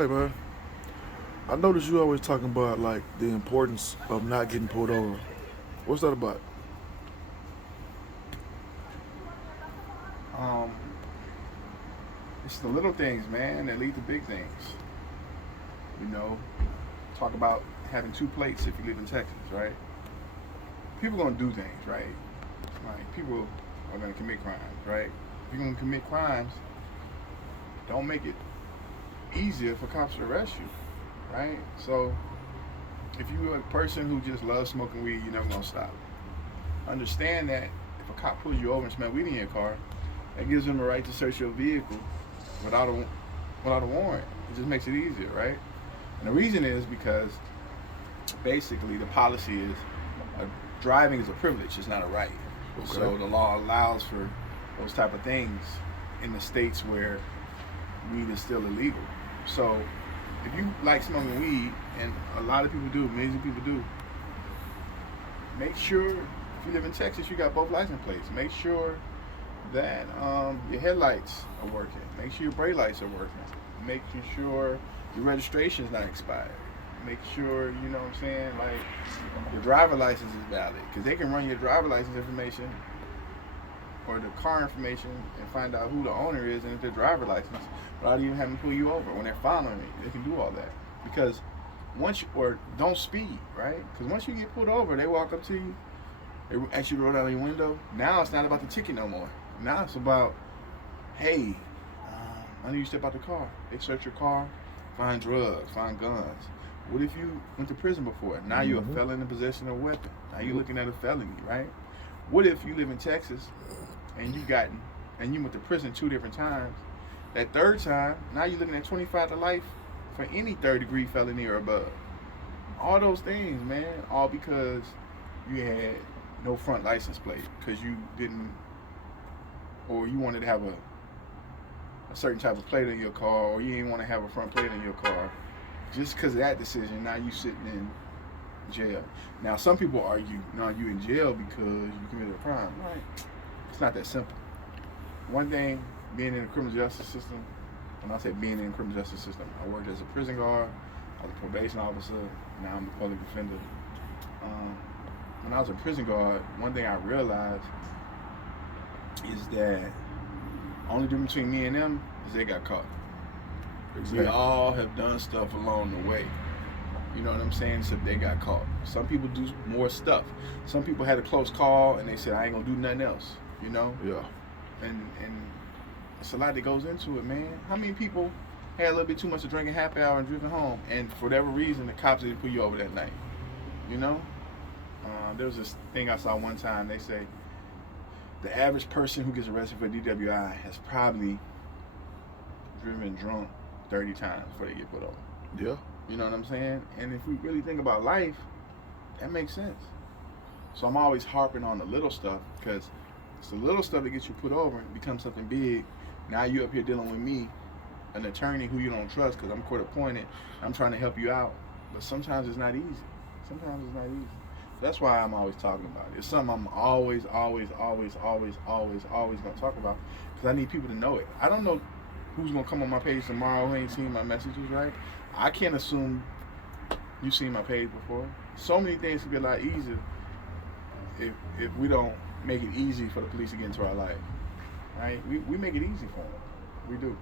Hey man, I notice you always talking about like the importance of not getting pulled over. What's that about? Um, it's the little things, man, that lead to big things. You know, talk about having two plates if you live in Texas, right? People gonna do things, right? Like people are gonna commit crimes, right? If you're gonna commit crimes, don't make it easier for cops to arrest you, right? So if you're a person who just loves smoking weed, you're never gonna stop. Understand that if a cop pulls you over and smells weed in your car, that gives them the right to search your vehicle without a without a warrant. It just makes it easier, right? And the reason is because basically the policy is uh, driving is a privilege, it's not a right. Okay. So the law allows for those type of things in the states where weed is still illegal. So if you like smoking weed, and a lot of people do, millions of people do, make sure if you live in Texas, you got both license plates. Make sure that your headlights are working. Make sure your brake lights are working. Making sure your registration is not expired. Make sure, you know what I'm saying, like your driver license is valid. Because they can run your driver license information or the car information and find out who the owner is and their driver license without even having to pull you over. When they're following it, they can do all that. Because once you, or don't speed, right? Because once you get pulled over, they walk up to you, they actually roll down your window. Now it's not about the ticket no more. Now it's about, hey, I need you to step out the car. They search your car, find drugs, find guns. What if you went to prison before? Now you're a Mm-hmm. felon in possession of a weapon. Now you're Yep. looking at a felony, right? What if you live in Texas and you went to prison 2 different times? That third time, now you're looking at 25 to life for any third-degree felony or above. All those things, man, all because you had no front license plate because you didn't, or you wanted to have a certain type of plate in your car, or you didn't want to have a front plate in your car. Just because of that decision, now you sitting in jail. Now, some people argue, no, you in jail because you committed a crime. Right? It's not that simple. One thing, being in the criminal justice system, when I say being in the criminal justice system, I worked as a prison guard, I was a probation officer, now I'm a public defender. Um, when I was a prison guard, one thing I realized is that only difference between me and them is they got caught. We Exactly. all have done stuff along the way. You know what I'm saying? So they got caught. Some people do more stuff. Some people had a close call and they said, I ain't gonna do nothing else. You know? Yeah. And it's a lot that goes into it, man. How many people had a little bit too much to drink in happy hour and driven home, and for whatever reason the cops didn't pull you over that night? You know? There was this thing I saw one time. They say the average person who gets arrested for DWI has probably driven drunk 30 times before they get put over. Yeah. You know what I'm saying? And if we really think about life, that makes sense. So I'm always harping on the little stuff because it's the little stuff that gets you put over and becomes something big. Now you up here dealing with me, an attorney who you don't trust because I'm court appointed. I'm trying to help you out. But sometimes it's not easy. Sometimes it's not easy. That's why I'm always talking about it. It's something I'm always going to talk about because I need people to know it. I don't know who's going to come on my page tomorrow who ain't seen my messages, right? I can't assume you've seen my page before. So many things could be a lot easier if we don't make it easy for the police to get into our life, right? We make it easy for them. We do.